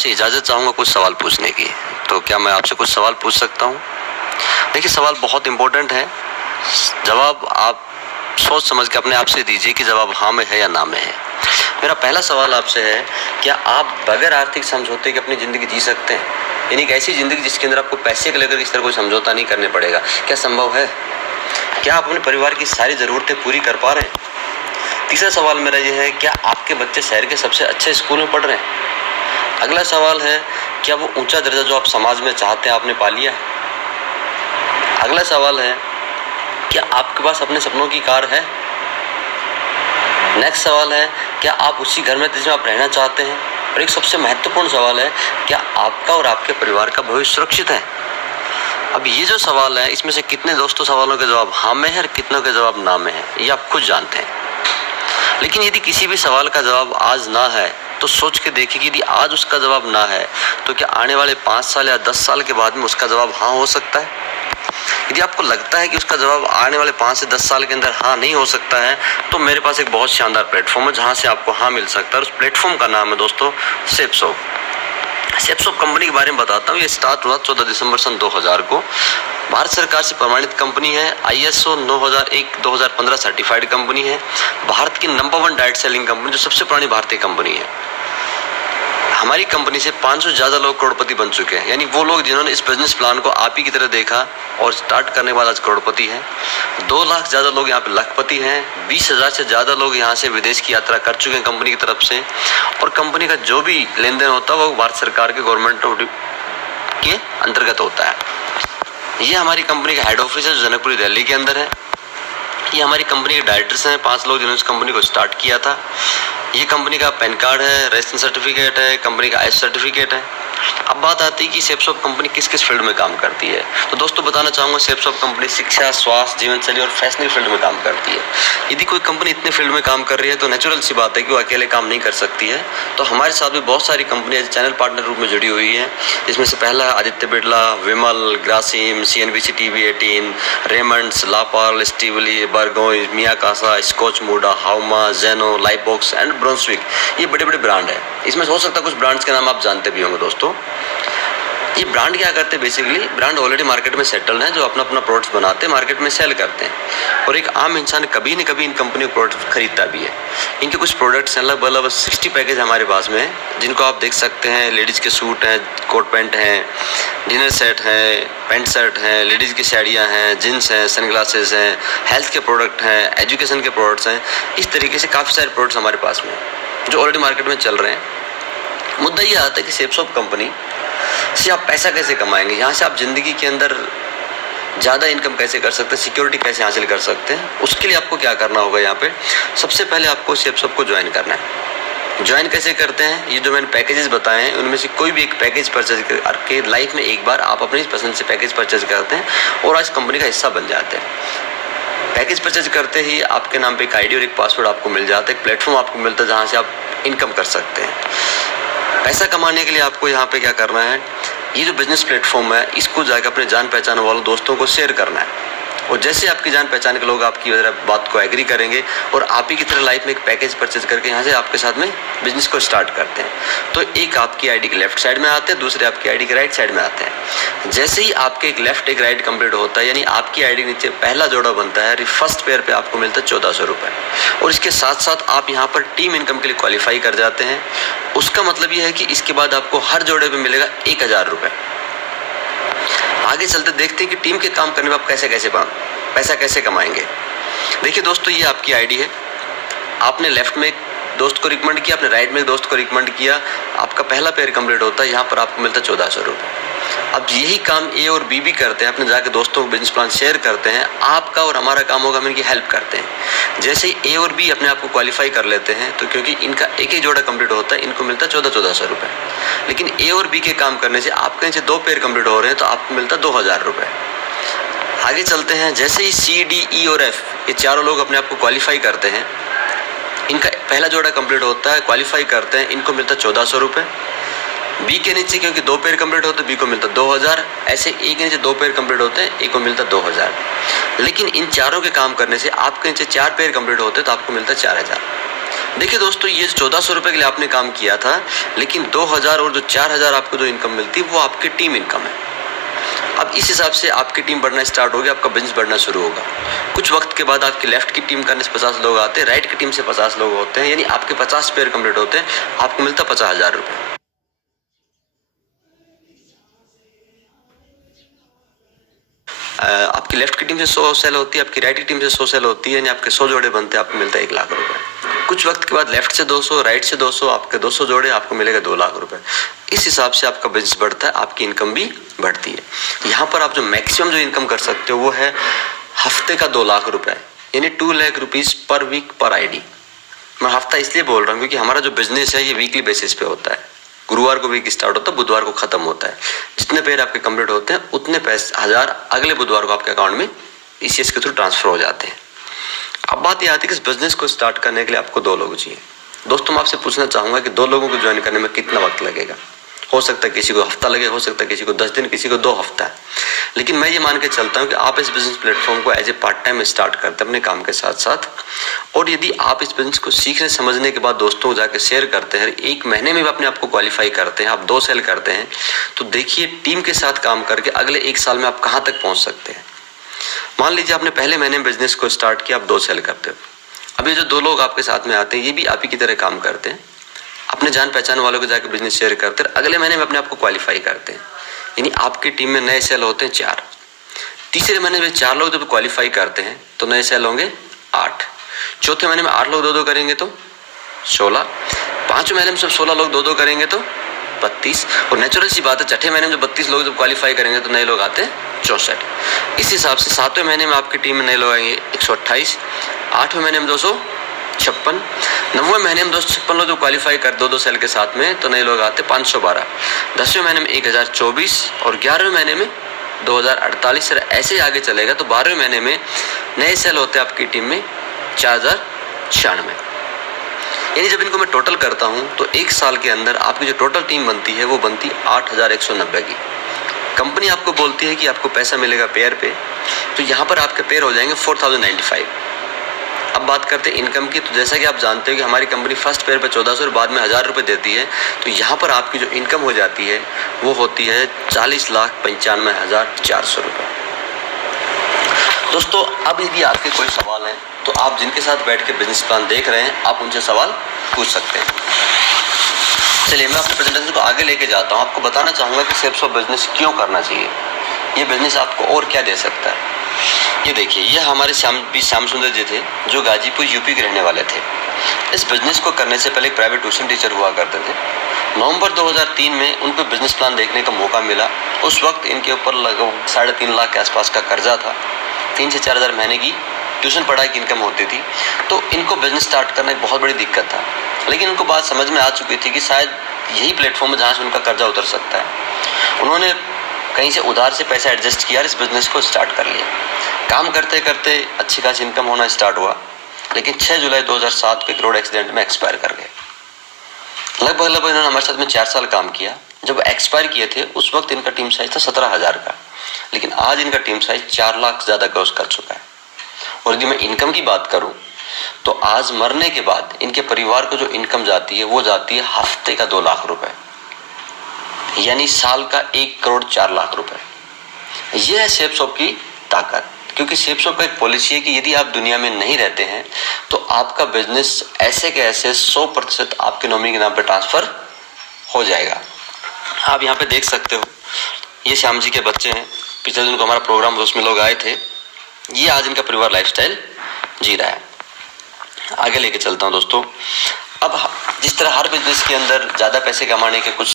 आपसे इजाज़त चाहूँगा कुछ सवाल पूछने की। तो क्या मैं आपसे कुछ सवाल पूछ सकता हूँ? देखिए, सवाल बहुत इम्पोर्टेंट है। जवाब आप सोच समझ के अपने आप से दीजिए कि जवाब हाँ में है या ना में है। मेरा पहला सवाल आपसे है, क्या आप बगैर आर्थिक समझौते के अपनी ज़िंदगी जी सकते हैं? यानी एक ऐसी ज़िंदगी जिसके अंदर आपको पैसे को लेकर किसी तरह कोई समझौता नहीं करने पड़ेगा। क्या संभव है? क्या आप अपने परिवार की सारी ज़रूरतें पूरी कर पा रहे हैं? तीसरा सवाल मेरा ये है, क्या आपके बच्चे शहर के सबसे अच्छे स्कूल में पढ़ रहे हैं? अगला सवाल है, क्या वो ऊंचा दर्जा जो आप समाज में चाहते हैं आपने पा लिया है? अगला सवाल है, क्या आपके पास अपने सपनों की कार है? नेक्स्ट सवाल है, क्या आप उसी घर में जिसमें आप रहना चाहते हैं? और एक सबसे महत्वपूर्ण सवाल है, क्या आपका और आपके परिवार का भविष्य सुरक्षित है? अब ये जो सवाल है, इसमें से कितने दोस्तों सवालों के जवाब हाँ में है और कितनों के जवाब ना में है, ये आप खुद जानते हैं। लेकिन यदि किसी भी सवाल का जवाब आज ना है, तो सोच के देखिए कि यदि आज उसका जवाब ना है, तो क्या आने वाले 5 साल या 10 साल के बाद में उसका जवाब हाँ हो सकता है? यदि आपको लगता है कि उसका जवाब आने वाले 5 से 10 साल के अंदर हाँ नहीं हो सकता है, तो मेरे पास एक बहुत शानदार प्लेटफॉर्म है जहाँ से आपको हाँ मिल सकता है। उस प्लेटफॉर्म का नाम है दोस्तों सेप्सो। सेप्सो कंपनी के बारे में बताता हूँ। ये स्टार्ट हुआ 14 दिसंबर सन 2000 को। भारत सरकार से प्रमाणित कंपनी है। ISO 9001-2015 सर्टिफाइड कंपनी है। भारत की नंबर 1 डाइट सेलिंग कंपनी, जो सबसे पुरानी भारतीय कंपनी है। हमारी कंपनी से 500 से ज़्यादा लोग करोड़पति बन चुके हैं। यानी वो लोग जिन्होंने इस बिजनेस प्लान को आप ही की तरह देखा और स्टार्ट करने के बाद आज करोड़पति हैं। 2 लाख से ज़्यादा लोग यहाँ पे लाखपति हैं। 20,000 से ज़्यादा लोग यहाँ से विदेश की यात्रा कर चुके हैं कंपनी की तरफ से। और कंपनी का जो भी लेन देन होता है वो भारत सरकार के गवर्नमेंट के अंतर्गत होता है। ये हमारी कंपनी का हेड ऑफिस है जो जनकपुरी दिल्ली के अंदर है। ये हमारी कंपनी के डायरेक्टर्स हैं, 5 लोग जिन्होंने इस कंपनी को स्टार्ट किया था। ये कंपनी का पैन कार्ड है, रजिस्ट्रेशन सर्टिफिकेट है, कंपनी का ISO सर्टिफिकेट है। अब बात आती है कि सेप्सो कंपनी किस किस फील्ड में काम करती है। तो दोस्तों बताना चाहूँगा, सेप्सो कंपनी शिक्षा, स्वास्थ्य, जीवनशैली और फैशनिंग फील्ड में काम करती है। यदि कोई कंपनी इतने फील्ड में काम कर रही है तो नेचुरल सी बात है कि वो अकेले काम नहीं कर सकती है। तो हमारे साथ भी बहुत सारी कंपनियाँ चैनल पार्टनर रूप में जुड़ी हुई हैं, जिसमें से पहला है आदित्य बिरला, विमल, ग्रासिम, CNBC TV18, रेमंड्स, लापार्ल, स्टीवली, बर्गोइज, मियाकासा, स्कॉच मोडा, हाउमा, जेनो, लाइफबॉक्स एंड ब्रुंसविक। ये बड़े बड़े ब्रांड है। इसमें हो सकता है कुछ ब्रांड्स के नाम आप जानते भी होंगे दोस्तों। ये ब्रांड क्या करते हैं? बेसिकली ब्रांड ऑलरेडी मार्केट में सेटल हैं, जो अपना अपना प्रोडक्ट्स बनाते हैं, मार्केट में सेल करते हैं। और एक आम इंसान कभी न कभी इन कंपनी के प्रोडक्ट खरीदता भी है। इनके कुछ प्रोडक्ट्स हैं, लगभग 60 पैकेज हमारे पास में है, जिनको आप देख सकते हैं। लेडीज़ के सूट हैं, कोट पैंट हैं, डिनर सेट हैं, पैंट शर्ट हैं, लेडीज़ की साड़ियाँ हैं, जींस हैं, सनग्लासेस हैं, हेल्थ के प्रोडक्ट हैं, एजुकेशन के प्रोडक्ट्स हैं। इस तरीके से काफ़ी सारे प्रोडक्ट्स हमारे पास में हैं जो ऑलरेडी मार्केट में चल रहे हैं। मुद्दा ये आता है कि सेप्सो कंपनी से आप पैसा कैसे कमाएंगे, यहाँ से आप ज़िंदगी के अंदर ज़्यादा इनकम कैसे कर सकते हैं, सिक्योरिटी कैसे हासिल कर सकते हैं। उसके लिए आपको क्या करना होगा, यहाँ पे सबसे पहले आपको सेप्सो को ज्वाइन करना है। ज्वाइन कैसे करते हैं? ये जो मैंने पैकेजेस बताए हैं उनमें से कोई भी एक पैकेज परचेज करके लाइफ में एक बार आप अपनी पसंद से पैकेज परचेज करते हैं और आज कंपनी का हिस्सा बन जाते हैं। पैकेज परचेज करते ही आपके नाम पे एक ID और एक पासवर्ड आपको मिल जाता है, एक प्लेटफॉर्म आपको मिलता है जहाँ से आप इनकम कर सकते हैं। पैसा कमाने के लिए आपको यहाँ पे क्या करना है, ये जो बिजनेस प्लेटफॉर्म है इसको जाकर अपने जान पहचान वालों दोस्तों को शेयर करना है। और जैसे आपकी जान पहचान के लोग आपकी बात को एग्री करेंगे और आप ही की तरह लाइफ में एक पैकेज परचेज करके यहाँ से आपके साथ में बिजनेस को स्टार्ट करते हैं, तो एक आपकी ID के लेफ्ट साइड में आते हैं, दूसरे आपकी ID के राइट साइड में आते हैं। जैसे ही आपके एक लेफ्ट एक राइट कंप्लीट होता है, यानी आपकी ID के नीचे पहला जोड़ा बनता है, फर्स्ट पेयर पे आपको मिलता है 1400 रुपये। और इसके साथ साथ आप यहाँ पर टीम इनकम के लिए क्वालिफाई कर जाते हैं। उसका मतलब ये है कि इसके बाद आपको हर जोड़े पे मिलेगा 1000 रुपये। आगे चलते देखते हैं कि टीम के काम करने में आप पैसा कैसे कमाएंगे। देखिए दोस्तों, ये आपकी ID है। आपने लेफ्ट में एक दोस्त को रिकमेंड किया, आपने राइट में एक दोस्त को रिकमेंड किया, आपका पहला पेयर कंप्लीट होता है, यहाँ पर आपको मिलता है 1400 रुपये। अब यही काम A और B भी करते हैं, अपने जाके दोस्तों को बिजनेस प्लान शेयर करते हैं। आपका और हमारा काम होगा, हम इनकी हेल्प करते हैं। जैसे ही A और B अपने आप को क्वालिफाई कर लेते हैं, तो क्योंकि इनका एक ही जोड़ा कंप्लीट होता है, इनको मिलता है 1400 रुपये। लेकिन A और B के काम करने से आपके नीचे 2 पेयर कंप्लीट हो रहे हैं, तो आपको मिलता है 2000 रुपये। आगे चलते हैं। जैसे ही C, D, E और F ये चारों लोग अपने आप को क्वालिफाई करते हैं, इनका पहला जोड़ा कंप्लीट होता है, क्वालिफाई करते हैं, इनको मिलता है 1400 रुपये। बी के नीचे क्योंकि 2 पेयर कंप्लीट होते हैं, बी को मिलता 2000। ऐसे ए के नीचे 2 पेयर कंप्लीट होते हैं, ए को मिलता 2000। लेकिन इन चारों के काम करने से आपके नीचे 4 पेयर कंप्लीट होते हैं, तो आपको मिलता 4000। देखिए दोस्तों, ये 1400 रुपए के लिए आपने काम किया था, लेकिन 2000 और जो 4000 आपको जो इनकम मिलती है वो आपकी टीम इनकम है। अब इस हिसाब से आपकी टीम बढ़ना स्टार्ट होगी, आपका बिजनेस बढ़ना शुरू होगा। कुछ वक्त के बाद आपकी लेफ्ट की टीम करने से 50 लोग आते हैं, राइट की टीम से 50 लोग होते हैं, यानी आपके 50 पेयर कंप्लीट होते हैं, आपको मिलता 50,000 रुपये। आपकी लेफ्ट की टीम से 100 सेल होती है, आपकी राइट की टीम से 100 सेल होती है, यानी आपके 100 जोड़े बनते हैं, आपको मिलता है 1 लाख रुपए। कुछ वक्त के बाद लेफ्ट से 200, राइट से 200, आपके 200 जोड़े, आपको मिलेगा 2 लाख रुपए। इस हिसाब से आपका बिजनेस बढ़ता है, आपकी इनकम भी बढ़ती है। यहाँ पर आप जो मैक्सिमम जो इनकम कर सकते हो वो है हफ्ते का 2 लाख रुपए, यानी 2 लाख रुपीज पर वीक पर आईडी। मैं हफ्ता इसलिए बोल रहा हूँ क्योंकि हमारा जो बिजनेस है ये वीकली बेसिस पे होता है। गुरुवार को वीक स्टार्ट होता है, बुधवार को खत्म होता है। जितने पेयर आपके कंप्लीट होते हैं उतने पैसे 1000 अगले बुधवार को आपके अकाउंट में ईसीएस के थ्रू ट्रांसफर हो जाते हैं। अब बात यह आती है कि इस बिजनेस को स्टार्ट करने के लिए आपको 2 लोग चाहिए। दोस्तों, मैं आपसे पूछना चाहूंगा कि 2 लोगों को ज्वाइन करने में कितना वक्त लगेगा। हो सकता है किसी को हफ्ता लगे, हो सकता है किसी को 10 दिन, किसी को 2 हफ्ता है। लेकिन मैं ये मान के चलता हूँ कि आप इस बिजनेस प्लेटफॉर्म को as a part time start करते हैं अपने काम के साथ साथ, और यदि आप इस बिजनेस को सीखने समझने के बाद दोस्तों को जाकर शेयर करते हैं, 1 महीने में भी अपने आप को क्वालिफाई करते हैं, आप 2 सेल करते हैं, तो देखिए टीम के साथ काम करके अगले 1 साल में आप कहाँ तक पहुँच सकते हैं। मान लीजिए आपने पहले महीने में बिजनेस को स्टार्ट किया, आप 2 सेल करते हो। अब ये जो 2 लोग आपके साथ में आते हैं ये भी आप ही की तरह काम करते हैं, अपने जान पहचान वालों को जाकर बिजनेस शेयर करते हैं, अगले महीने में अपने आप को क्वालिफाई करते हैं, यानी आपकी टीम में नए सेल होते हैं 4। तीसरे महीने में 4 लोग जब क्वालिफाई करते हैं तो नए सेल होंगे 8। चौथे महीने में 8 लोग 2-2 करेंगे तो 16। 5वें महीने में सब 16 लोग 2-2 करेंगे तो 32। और नेचुरल सी बात है, छठे महीने में जो 32 लोग जब क्वालिफाई करेंगे तो नए लोग आते हैं 64। इस हिसाब से 7वें महीने में आपकी टीम में नए लोग आएंगे 128। 8वें महीने में 256। 9वें महीने में 256 लोग जो क्वालिफाई कर 2-2 सेल के साथ में तो नए लोग आते 512। 10वें महीने में 1024 और 11वें महीने में 2048। ऐसे ही आगे चलेगा तो 12वें महीने में नए सेल होते हैं आपकी टीम में 4096। यानी जब इनको मैं टोटल करता हूं तो 1 साल के अंदर आपकी जो टोटल टीम बनती है वो बनती 8190 की। कंपनी आपको बोलती है कि आपको पैसा मिलेगा पेयर पे, तो यहाँ पर आपके पेयर हो जाएंगे 4095। अब बात करते हैं इनकम की, तो जैसा कि आप जानते हो कि हमारी कंपनी फर्स्ट पेयर पे 1400 और बाद में 1000 रुपये देती है, तो यहाँ पर आपकी जो इनकम हो जाती है वो होती है 40,95,400 रुपये। दोस्तों, अब यदि आपके कोई सवाल है तो आप जिनके साथ बैठ के बिजनेस प्लान देख रहे हैं आप उनसे सवाल पूछ सकते हैं। चलिए मैं अपने प्रेजेंटेशन को आगे लेके जाता हूँ। आपको बताना चाहूँगा कि सेल्स ऑफ बिजनेस क्यों करना चाहिए, ये बिजनेस आपको और क्या दे सकता है। ये देखिए, ये हमारे श्याम सुंदर जी थे जो गाजीपुर यूपी के रहने वाले थे। इस बिजनेस को करने से पहले एक प्राइवेट ट्यूशन टीचर हुआ करते थे। नवंबर 2003 में उनको बिजनेस प्लान देखने का मौका मिला। उस वक्त इनके ऊपर लगभग 3.5 लाख के आसपास का कर्जा था। 3 से 4 हज़ार महीने की ट्यूशन पढ़ाई की इनकम होती थी, तो इनको बिजनेस स्टार्ट करना एक बहुत बड़ी दिक्कत था। लेकिन उनको बात समझ में आ चुकी थी कि शायद यही प्लेटफॉर्म है जहाँ से उनका कर्जा उतर सकता है। उन्होंने कहीं से उधार से पैसा एडजस्ट किया और इस बिजनेस को स्टार्ट कर लिया। काम करते करते अच्छी खासी इनकम होना स्टार्ट हुआ, लेकिन 6 जुलाई 2007 को एक रोड एक्सीडेंट में एक्सपायर कर गए। लगभग इन्होंने हमारे साथ में 4 साल काम किया। जब एक्सपायर किए थे उस वक्त इनका टीम साइज था 17,000 का, लेकिन आज इनका टीम साइज 4 लाख ज़्यादा क्रॉस कर चुका है। और यदि मैं इनकम की बात करूं तो आज मरने के बाद इनके परिवार को जो इनकम जाती है वो जाती है हफ्ते का 2 लाख रुपए, यानी साल का 1 करोड़ 4 लाख रुपए। यह है शेपशॉप की ताकत, क्योंकि शेपशॉप का एक पॉलिसी है कि यदि आप दुनिया में नहीं रहते हैं तो आपका बिजनेस ऐसे के ऐसे 100% आपके नॉमिनी के नाम पर ट्रांसफर हो जाएगा। आप यहाँ पे देख सकते हो, ये श्याम जी के बच्चे हैं। पिछले दिन को हमारा प्रोग्राम उसमें लोग आए थे। ये आज इनका परिवार लाइफस्टाइल जी रहा है। आगे लेके चलता हूँ दोस्तों। अब जिस तरह हर बिजनेस के अंदर ज़्यादा पैसे कमाने के कुछ